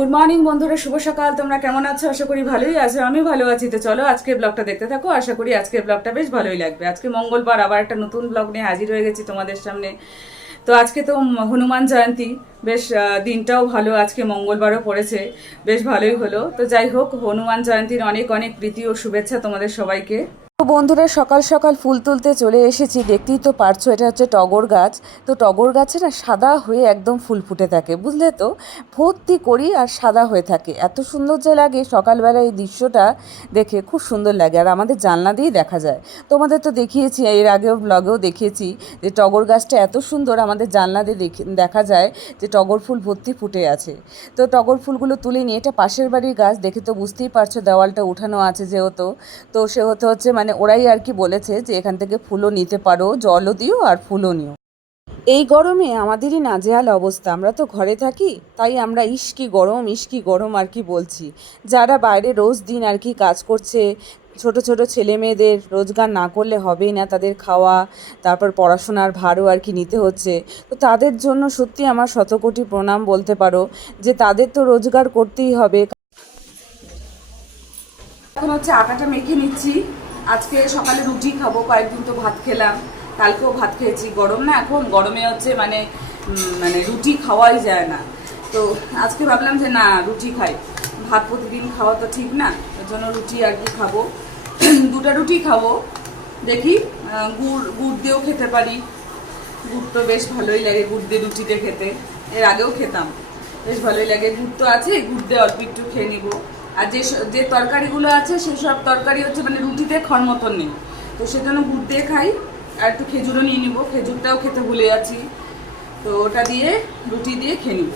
Good morning বন্ধুরা, শুভ সকাল। তোমরা কেমন আছো? আশা করি ভালোই আছো। আমি ভালো আছি। তো চলো আজকের ব্লগটা দেখতে থাকো। আশা করি আজকের ব্লগটা বেশ ভালোই লাগবে। আজকে মঙ্গলবার, আবার একটা নতুন ব্লগ নিয়ে হাজির হয়ে গেছি তোমাদের সামনে। তো আজকে তো হনুমান জয়ন্তী, বেশ দিনটাও ভালো, আজকে মঙ্গলবারও পড়েছে, বেশ ভালোই হলো। তো যাই হোক, হনুমান জয়ন্তীর অনেক অনেক প্রীতি ও শুভেচ্ছা তোমাদের সবাইকে। তো বন্ধুরা, সকাল সকাল ফুল তুলতে চলে এসেছি। দেখতেই তো পারছো, এটা হচ্ছে টগর গাছ। তো টগর গাছে না সাদা হয়ে একদম ফুল ফুটে থাকে, বুঝলে তো, ভর্তি করি আর সাদা হয়ে থাকে। এত সুন্দর যে লাগে সকালবেলা, এই দৃশ্যটা দেখে খুব সুন্দর লাগে। আর আমাদের জানলা দিয়েই দেখা যায়। তোমাদের তো দেখিয়েছি, এর আগেও ব্লগেও দেখিয়েছি যে টগর গাছটা এত সুন্দর, আমাদের জানলা দিয়ে দেখা যায় যে টগর ফুল ভর্তি ফুটে আছে। তো টগর ফুলগুলো তুলে নিয়ে, এটা পাশের বাড়ির গাছ, দেখে তো বুঝতেই পারছো, দেওয়ালটা উঠানো আছে যেহেতু। তো সেহেতু হচ্ছে মানে ওরাই আর কি বলেছে যে এখান থেকে ফুলও নিতে পারো, জলও দিও আর ফুলও নিও। এই গরমে আমাদেরই নাজেহাল অবস্থা। আমরা তো ঘরে থাকি, তাই আমরা ইস কি গরম আর কি বলছি। যারা বাইরে রোজ দিন আর কি কাজ করছে, ছোট ছোট ছেলে মেয়েদের রোজগার না করলে হবেই না, তাদের খাওয়া, তারপর পড়াশোনার ভারও আর কি নিতে হচ্ছে। তো তাদের জন্য সত্যি আমার শতকোটি প্রণাম বলতে পারো, যে তাদের তো রোজগার করতেই হবে। এখন হচ্ছে আটাটা মেখে নিচ্ছি। আজকে সকালে রুটি খাবো, কয়েকদিন তো ভাত খেলাম, কালকেও ভাত খেয়েছি। গরম না, এখন গরমে হচ্ছে মানে মানে রুটি খাওয়াই যায় না। তো আজকে ভাবলাম যে না, রুটি খাই। ভাত প্রতিদিন খাওয়া তো ঠিক না, ওর জন্য রুটি আর কি খাবো। দুটা রুটি খাবো, দেখি। গুড় গুড় দিয়েও খেতে পারি। গুড় তো বেশ ভালোই লাগে গুড় দিয়ে রুটিতে খেতে, এর আগেও খেতাম, বেশ ভালোই লাগে। গুড় তো আছে, গুড় দিয়ে অল্প একটু খেয়ে নিবো। আর যে যে তরকারিগুলো আছে সেই সব তরকারি হচ্ছে মানে রুটিতে খাওয়ার মতন নেই, তো সেজন্য গুড় দিয়ে খাই। আর একটু খেজুরও নিয়ে নিবো, খেজুরটাও খেতে ভুলে যাচ্ছি। তো ওটা দিয়ে রুটি দিয়ে খেয়ে নিব।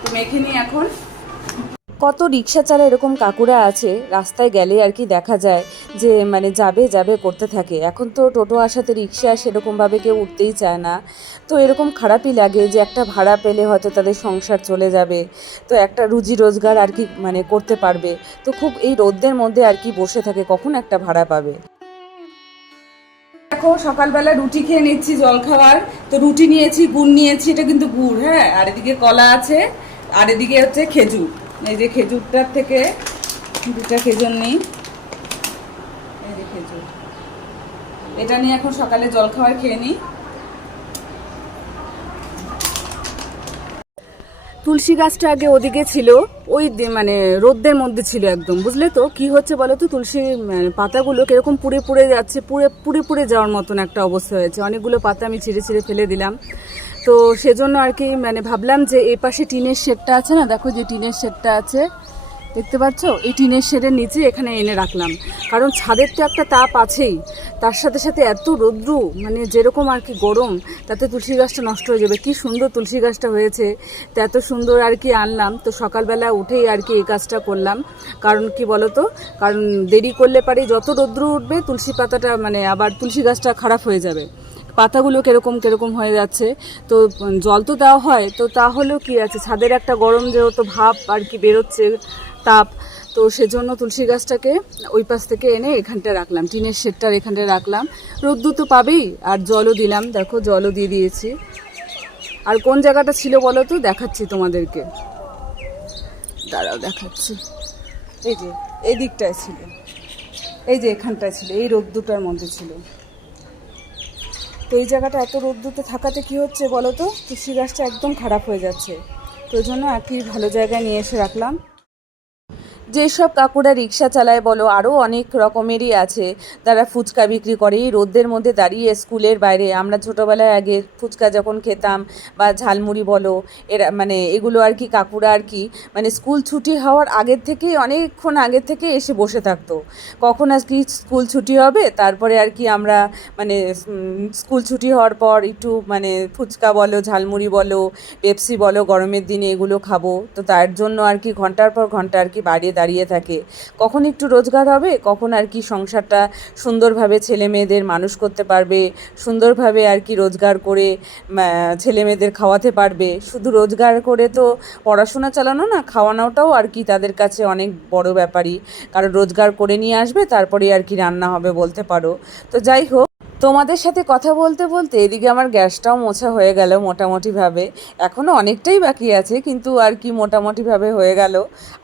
তো মেখে নিই এখন। কত রিক্সা চালায় এরকম কাকুরা আছে, রাস্তায় গেলে আর কি দেখা যায় যে মানে যাবে যাবে করতে থাকে। এখন তো টোটো আসাতে রিক্সা সেরকমভাবে কেউ উঠতেই চায় না। তো এরকম খারাপই লাগে যে একটা ভাড়া পেলে হয়তো তাদের সংসার চলে যাবে, তো একটা রুজি রোজগার আর কি মানে করতে পারবে। তো খুব এই রোদের মধ্যে আর কি বসে থাকে, কখন একটা ভাড়া পাবে। দেখো, সকালবেলা রুটি খেয়ে নিচ্ছি, জল খাবার। তো রুটি নিয়েছি, গুড় নিয়েছি, এটা কিন্তু গুড়, হ্যাঁ। আর এদিকে কলা আছে, আর এদিকে হচ্ছে খেজুর। এই যে খেজুরটার থেকে দুটা খেজুর নিই, এই যে খেজুর, এটা নিয়ে এখন সকালে জল খাবার খেয়ে নিই। তুলসী গাছটা আগে ওদিকে ছিল, ওই মানে রোদ্দের মধ্যে ছিল একদম, বুঝলে তো। কি হচ্ছে বলো তো, তুলসী পাতাগুলো কিরকম পুড়ে পুড়ে যাচ্ছে, পুড়ে পুড়ে যাওয়ার মতন একটা অবস্থা হয়েছে। অনেকগুলো পাতা আমি ছিঁড়ে ছিঁড়ে ফেলে দিলাম। তো সেজন্য আর কি মানে ভাবলাম যে এই পাশে টিনের শেডটা আছে না, দেখো যে টিনের শেডটা আছে, দেখতে পাচ্ছ, এই টিনের শেডের নিচে এখানে এনে রাখলাম। কারণ ছাদের তো একটা তাপ আছেই, তার সাথে সাথে এত রৌদ্রু, মানে যেরকম আর কি গরম, তাতে তুলসী গাছটা নষ্ট হয়ে যাবে। কি সুন্দর তুলসী গাছটা হয়েছে, তো এত সুন্দর আর কি আনলাম। তো সকালবেলা উঠেই আর কি এই কাজটা করলাম। কারণ কি বলো তো, কারণ দেরি করলে পারে যত রৌদ্রু উঠবে তুলসী পাতাটা মানে আবার তুলসী গাছটা খারাপ হয়ে যাবে, পাতাগুলো কিরকম কিরকম হয়ে যাচ্ছে। তো জল তো দেওয়া হয়, তো তাহলেও কি আছে, ছাদের একটা গরম যেহেতু ভাব আর কি বেরোচ্ছে, তাপ। তো সেজন্য তুলসী গাছটাকে ওই পাশ থেকে এনে এখানটা রাখলাম, টিনের শেডটার এখানটা রাখলাম। রোদ্দুর তো পাবেই, আর জলও দিলাম, দেখো জলও দিয়ে দিয়েছি। আর কোন জায়গাটা ছিল বলো তো, দেখাচ্ছি তোমাদেরকে, দাঁড়াও দেখাচ্ছি। এই যে এই দিকটায় ছিল, এই যে এখানটায় ছিল, এই রোদ্দুরটার মধ্যে ছিল। তো এই জায়গাটা এত রোদ্দুরতে থাকাতে কি হচ্ছে বলো তো, তুলসী গাছটা একদম খারাপ হয়ে যাচ্ছে। তো ওই জন্য আর কি ভালো জায়গায় নিয়ে এসে রাখলাম। যেসব কাকুরা রিক্সা চালায় বলো, আরও অনেক রকমেরই আছে, তারা ফুচকা বিক্রি করে এই রোদ্দের মধ্যে দাঁড়িয়ে। স্কুলের বাইরে আমরা ছোটোবেলায় আগে ফুচকা যখন খেতাম, বা ঝালমুড়ি বলো, এরা মানে এগুলো আর কি কাকুরা আর কি মানে স্কুল ছুটি হওয়ার আগের থেকেই, অনেকক্ষণ আগের থেকে এসে বসে থাকতো, কখন আর কি স্কুল ছুটি হবে। তারপরে আর কি আমরা মানে স্কুল ছুটি হওয়ার পর একটু মানে ফুচকা বলো, ঝালমুড়ি বলো, পেপসি বলো, গরমের দিনে এগুলো খাবো। তো তার জন্য আর কি ঘন্টার পর ঘন্টা আর কি বাইরে দাঁড়িয়ে থাকে, কখন একটু রোজগার হবে, কখন আর কি সংসারটা সুন্দরভাবে ছেলে মেয়েদের মানুষ করতে পারবে, সুন্দরভাবে আর কি রোজগার করে ছেলে মেয়েদের খাওয়াতে পারবে। শুধু রোজগার করে তো পড়াশোনা চালানো না, খাওয়ানোটাও আর কি তাদের কাছে অনেক বড় ব্যাপারই। কারণ রোজগার করে নিয়ে আসবে, তারপরে আর কি রান্না হবে বলতে পারো। তো যাই হোক, তোমাদের সাথে কথা বলতে বলতে এদিকে আমার গ্যাসটাও মোছা হয়ে গেল মোটামুটিভাবে। এখনও অনেকটাই বাকি আছে, কিন্তু আর কি মোটামুটিভাবে হয়ে গেল।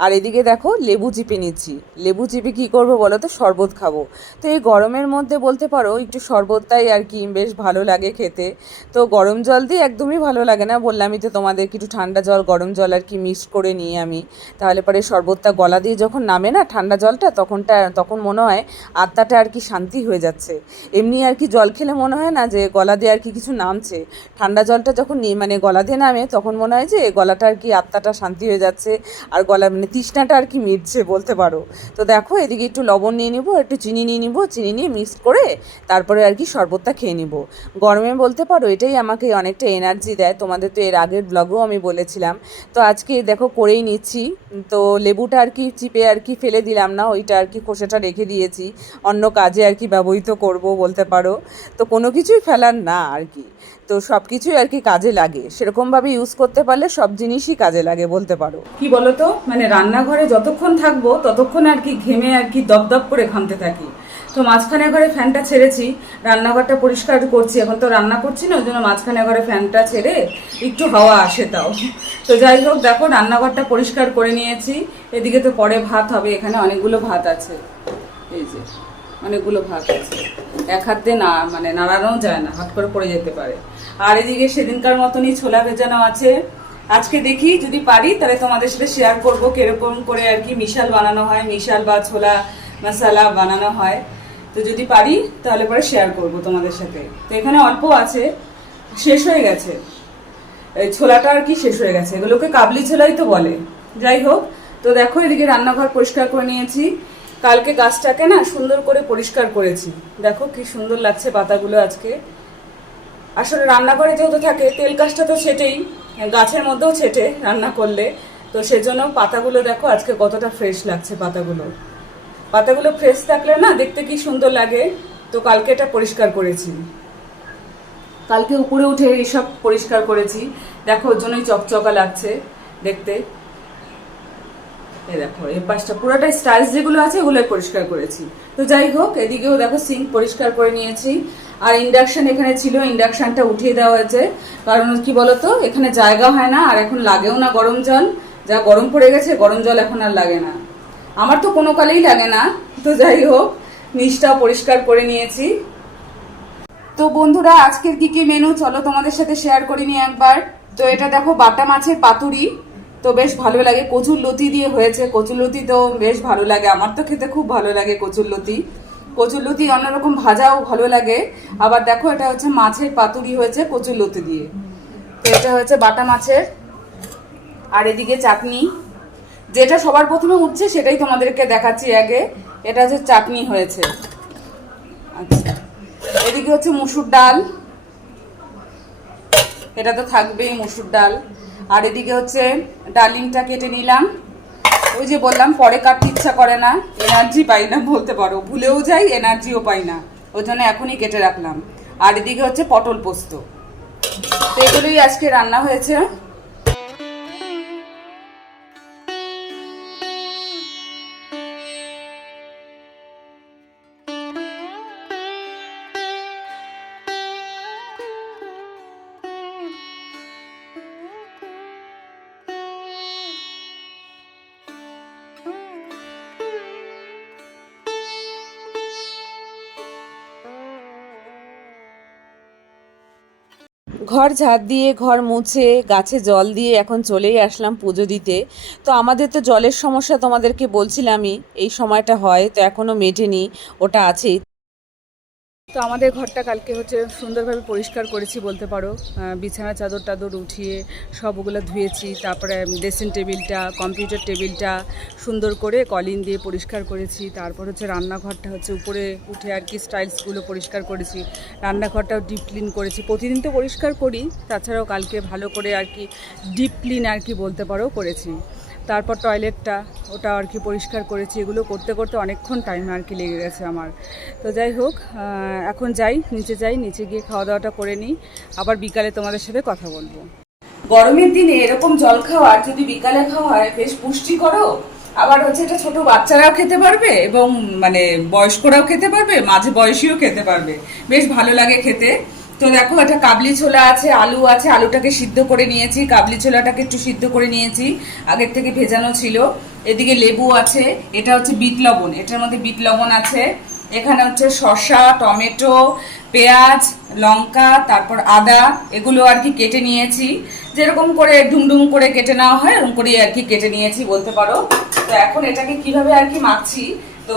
আর এদিকে দেখো লেবু চিপে নিচ্ছি। লেবু চিপে কী করবো বলো তো, শরবত খাবো। তো এই গরমের মধ্যে বলতে পারো একটু শরবতটাই আর কি বেশ ভালো লাগে খেতে। তো গরম জল দিয়ে একদমই ভালো লাগে না, বললামই তো তোমাদের, একটু ঠান্ডা জল গরম জল আর কি মিক্স করে নিই আমি। তাহলে পরে শরবতটা গলা দিয়ে যখন নামে না ঠান্ডা জলটা, তখন মনে হয় আত্মাটা আর কি শান্তি হয়ে যাচ্ছে। এমনি আর কি জল খেলে মনে হয় না যে গলা দিয়ে আর কি কিছু নামছে। ঠান্ডা জলটা যখন মানে গলা দিয়ে নামে তখন মনে হয় যে গলাটা আর কি আত্মাটা শান্তি হয়ে যাচ্ছে, আর গলা মানে তৃষ্ণাটা আর কি মিটছে বলতে পারো। তো দেখো এদিকে একটু লবণ নিয়ে নিব, একটু চিনি নিয়ে নিব, চিনি নিয়ে মিক্স করে তারপরে আর কি শরবতটা খেয়ে নিব। গরমে বলতে পারো এটাই আমাকে অনেকটা এনার্জি দেয়। তোমাদের তো এর আগের ব্লগেও আমি বলেছিলাম। তো আজকে দেখো করেই নিচ্ছি। তো লেবুটা আর কি চিপে আর কি ফেলে দিলাম না, ওইটা আর কি খোসাটা রেখে দিয়েছি, অন্য কাজে আর কি ব্যবহৃত করব বলতে পারো। তো কোনো কিছুই ফেলার না আর কি। তো সব কিছুই আর কি কাজে লাগে, সেরকমভাবে ইউজ করতে পারলে সব জিনিসই কাজে লাগে বলতে পারো। কি বলো তো, মানে রান্নাঘরে যতক্ষণ থাকবো ততক্ষণ আর কি ঘেমে আর কি দপদপ করে ঘামতে থাকি। তো মাঝখানে ঘরে ফ্যানটা ছেড়েছি, রান্নাঘরটা পরিষ্কার করছি, এখন তো রান্না করছি না, ওই জন্য মাঝখানে ঘরে ফ্যানটা ছেড়ে একটু হাওয়া আসে তাও। তো যাই হোক দেখো রান্নাঘরটা পরিষ্কার করে নিয়েছি। এদিকে তো পরে ভাত হবে, এখানে অনেকগুলো ভাত আছে, এই যে অনেকগুলো ভাত আছে, এক হাত দিয়ে না মানে নাড়ানো যায় না, হাত করে পড়ে যেতে পারে। আর এদিকে সেদিনকার মতনই ছোলা ভেজানো আছে। আজকে দেখি যদি পারি তাহলে তোমাদের সাথে শেয়ার করবো কিরকম করে আর কি মিশাল বানানো হয়, মিশাল বা ছোলা মশলা বানানো হয়। তো যদি পারি তাহলে পরে শেয়ার করব তোমাদের সাথে। তো এখানে অল্প আছে, শেষ হয়ে গেছে, এই ছোলাটা আর কি শেষ হয়ে গেছে, এগুলোকে কাবলি ছোলাই তো বলে। যাই হোক, তো দেখো এদিকে রান্নাঘর পরিষ্কার করে নিয়েছি। কালকে গাছটাকে না সুন্দর করে পরিষ্কার করেছি, দেখো কি সুন্দর লাগছে পাতাগুলো আজকে। আসলে রান্নাঘরে যেহেতু থাকে তেল কাজটা তো ছেটেই, গাছের মধ্যেও ছেটে রান্না করলে, তো সেজন্য পাতাগুলো দেখো আজকে কতটা ফ্রেশ লাগছে। পাতাগুলো ফ্রেশ থাকলে না দেখতে কি সুন্দর লাগে। তো কালকে এটা পরিষ্কার করেছি, কালকে উপরে উঠে এইসব পরিষ্কার করেছি, দেখো ওর জন্যই চকচকা লাগছে দেখতে। এই দেখো এই পাশটা পুরোটাই স্টাইলস যেগুলো আছে ওগুলোই পরিষ্কার করেছি। তো যাই হোক এদিকেও দেখো সিঙ্ক পরিষ্কার করে নিয়েছি। আর ইন্ডাকশন এখানে ছিল, ইন্ডাকশনটা উঠিয়ে দেওয়া হয়েছে, কারণ কি বলতো এখানে জায়গা হয় না, আর এখন লাগেও না গরম জল, যা গরম পড়ে গেছে গরম জল এখন আর লাগে না, আমার তো কোনো কালেই লাগে না। তো যাই হোক নিচটাও পরিষ্কার করে নিয়েছি। তো বন্ধুরা আজকের কি কি মেনু চলো তোমাদের সাথে শেয়ার করিনি একবার। তো এটা দেখো বাটা মাছের পাতুরি, তো বেশ ভালো লাগে, কচুর লতি দিয়ে হয়েছে। কচুর লতি তো বেশ ভালো লাগে, আমার তো খেতে খুব ভালো লাগে কচুর লতি অন্যরকম ভাজাও ভালো লাগে। আবার দেখো এটা হচ্ছে মাছের পাতুরি হয়েছে কচুর লতি দিয়ে। তো এটা হচ্ছে বাটা মাছের, আর এদিকে চাটনি, যেটা সবার প্রথমে উঠছে সেটাই তোমাদেরকে দেখাচ্ছি আগে। এটা হচ্ছে চাটনি হয়েছে। আচ্ছা এদিকে হচ্ছে মুসুর ডাল, এটা তো থাকবেই মুসুর ডাল। আর এদিকে হচ্ছে ডালিমটা কেটে নিলাম, ওই যে বললাম পরে কাটতে ইচ্ছা করে না, এনার্জি পাই না বলতে পারো, ভুলেও যাই এনার্জিও পাই না, ওই জন্য এখনই কেটে রাখলাম। আর এদিকে হচ্ছে পটল পোস্ত। তো এগুলোই আজকে রান্না হয়েছে। ঘর ঝাড় দিয়ে ঘর মুছে গাছে জল দিয়ে এখন চলেই আসলাম পুজো দিতে। তো আমাদের তো জলের সমস্যা তোমাদেরকে বলছিলামই, এই সময়টা হয়, তো এখনও মেটেনি, ওটা আছেই। তো আমাদের ঘরটা কালকে হচ্ছে সুন্দরভাবে পরিষ্কার করেছি বলতে পারো, বিছানা চাদর টাদর উঠিয়ে সবগুলো ধুয়েছি, তারপরে ড্রেসিং টেবিলটা কম্পিউটার টেবিলটা সুন্দর করে কলিন দিয়ে পরিষ্কার করেছি। তারপর হচ্ছে রান্নাঘরটা হচ্ছে উপরে উঠে আর কি স্টাইলসগুলো পরিষ্কার করেছি, রান্নাঘরটাও ডিপ ক্লিন করেছি, প্রতিদিন তো পরিষ্কার করি, তাছাড়াও কালকে ভালো করে আর কি ডিপ ক্লিন আর কি বলতে পারো করেছি। তারপর টয়লেটটা ওটা আর কি পরিষ্কার করেছি, এগুলো করতে করতে অনেকক্ষণ টাইম আর কি লেগে গেছে আমার। তো যাই হোক এখন যাই, নিচে গিয়ে খাওয়া দাওয়াটা করে নিই, আবার বিকালে তোমাদের সাথে কথা বলবো। গরমের দিনে এরকম জল খাওয়ার যদি বিকালে খাওয়া হয় বেশ পুষ্টিকরও, আবার হচ্ছে এটা ছোট বাচ্চারাও খেতে পারবে এবং মানে বয়স্করাও খেতে পারবে, মাঝে বয়সীও খেতে পারবে, বেশ ভালো লাগে খেতে। তো দেখো এটা কাবলি ছোলা আছে, আলু আছে, আলুটাকে সিদ্ধ করে নিয়েছি, কাবলি ছোলাটাকে একটু সিদ্ধ করে নিয়েছি, আগের থেকে ভেজানো ছিল। এদিকে লেবু আছে, এটা হচ্ছে বিট লবণ, এটার মধ্যে বিট লবণ আছে। এখানে হচ্ছে শসা, টমেটো, পেঁয়াজ, লঙ্কা, তারপর আদা, এগুলো আর কি কেটে নিয়েছি, যেরকম করে ডুমডুম করে কেটে নেওয়া হয় এরকম করে আর কি কেটে নিয়েছি বলতে পারো। তো এখন এটাকে কিভাবে আর কি মাখছি, তো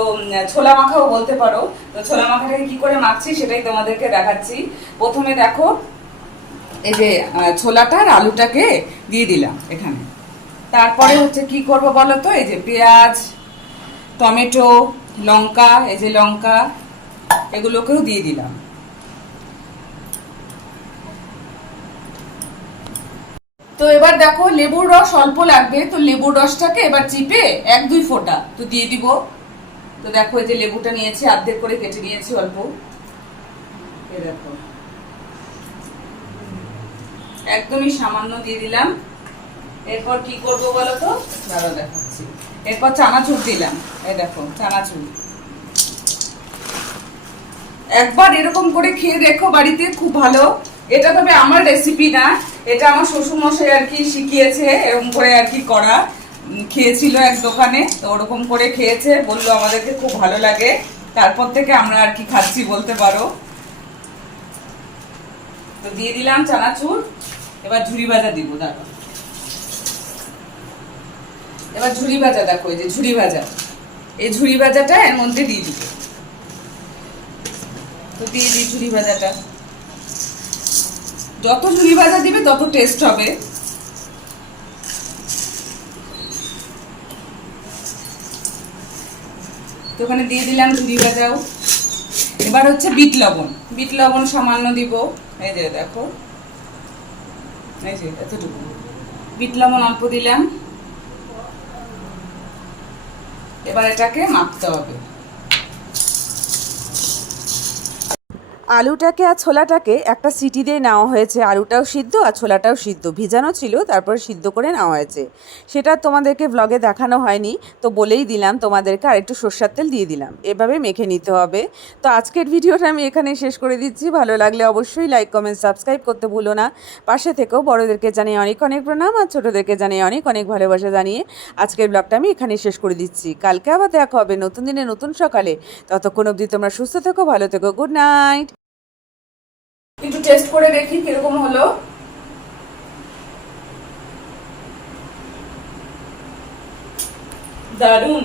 ছোলা মাখাও বলতে পারো। তো ছোলা মাখাটাকে কি করে মাখছি সেটাই তোমাদেরকে দেখাচ্ছি। প্রথমে দেখো এই যে ছোলাটা আর আলুটাকে দিয়ে দিলাম এখানে। তারপরে হচ্ছে কি করব বলো তো, এই যে পেঁয়াজ, টমেটো, লঙ্কা, এই যে লঙ্কা, এগুলোকেও দিয়ে দিলাম। তো এবার দেখো লেবুর রস অল্প লাগবে, তো লেবুর রসটাকে এবার চিপে 1-2 ফোঁটা তো দিয়ে দিব। তো দেখো এই যে লেবুটা নিয়েছি, অর্ধেক করে কেটে নিয়েছি অল্প, এই দেখো একদমই সামান্য দিয়ে দিলাম। এরপর কি করব বলো তো, দাঁড়াও দেখাচ্ছি। এরপর চানাচুর দিলাম, এই দেখো চানাচুর। একবার এরকম করে খেয়ে দেখো বাড়িতে, খুব ভালো। এটা তবে আমার রেসিপি না, এটা আমার শ্বশুর মশাই আর কি শিখিয়েছে এরকম করে আর কি করা। খেয়েছিল এক দোকানে, তো ওরকম করে খেয়েছে, বললো আমাদেরকে খুব ভালো লাগে, তারপর থেকে আমরা আর কি খাচ্ছি বলতে পারো। তো দিয়ে দিলাম চানাচুর, এবার ঝুরি ভাজা দিব, দেখো এবার ঝুরি ভাজা, দেখো এই যে ঝুরি ভাজা, এই ঝুরি ভাজাটা এর মধ্যে দিয়ে দিব। তো দিয়ে দিই ঝুরি ভাজাটা, যত ঝুরি ভাজা দিবে তত টেস্ট হবে। তো ওখানে দিয়ে দিলাম ঝুরি ভাজাও। এবার হচ্ছে বিট লবণ, বিট লবণ সামান্য দিব, এই যে দেখো এই যে এতটুকু বিট লবণ অল্প দিলাম। এবার এটাকে মাখতে হবে। আলুটাকে আর ছোলাটাকে একটা সিটি দিয়ে নেওয়া হয়েছে, আলুটাও সিদ্ধ আর ছোলাটাও সিদ্ধ, ভিজানো ছিল তারপরে সিদ্ধ করে নেওয়া হয়েছে। সেটা তোমাদেরকে ব্লগে দেখানো হয়নি, তো বলেই দিলাম তোমাদেরকে, আর একটু সর্ষের তেল দিয়ে দিলাম, এভাবে মেখে নিতে হবে। তো আজকের ভিডিওটা আমি এখানেই শেষ করে দিচ্ছি। ভালো লাগলে অবশ্যই লাইক, কমেন্ট, সাবস্ক্রাইব করতে ভুলো না। পাশে থেকেও বড়োদেরকে জানিয়ে অনেক অনেক প্রণাম, আর ছোটোদেরকে জানিয়ে অনেক অনেক ভালোবাসা জানিয়ে আজকের ব্লগটা আমি এখানেই শেষ করে দিচ্ছি। কালকে আবার দেখা হবে নতুন দিনে নতুন সকালে। ততক্ষণ অবধি তোমরা সুস্থ থেকো, ভালো থেকো, গুড নাইট। একটু টেস্ট করে দেখি কিরকম হলো। দারুণ।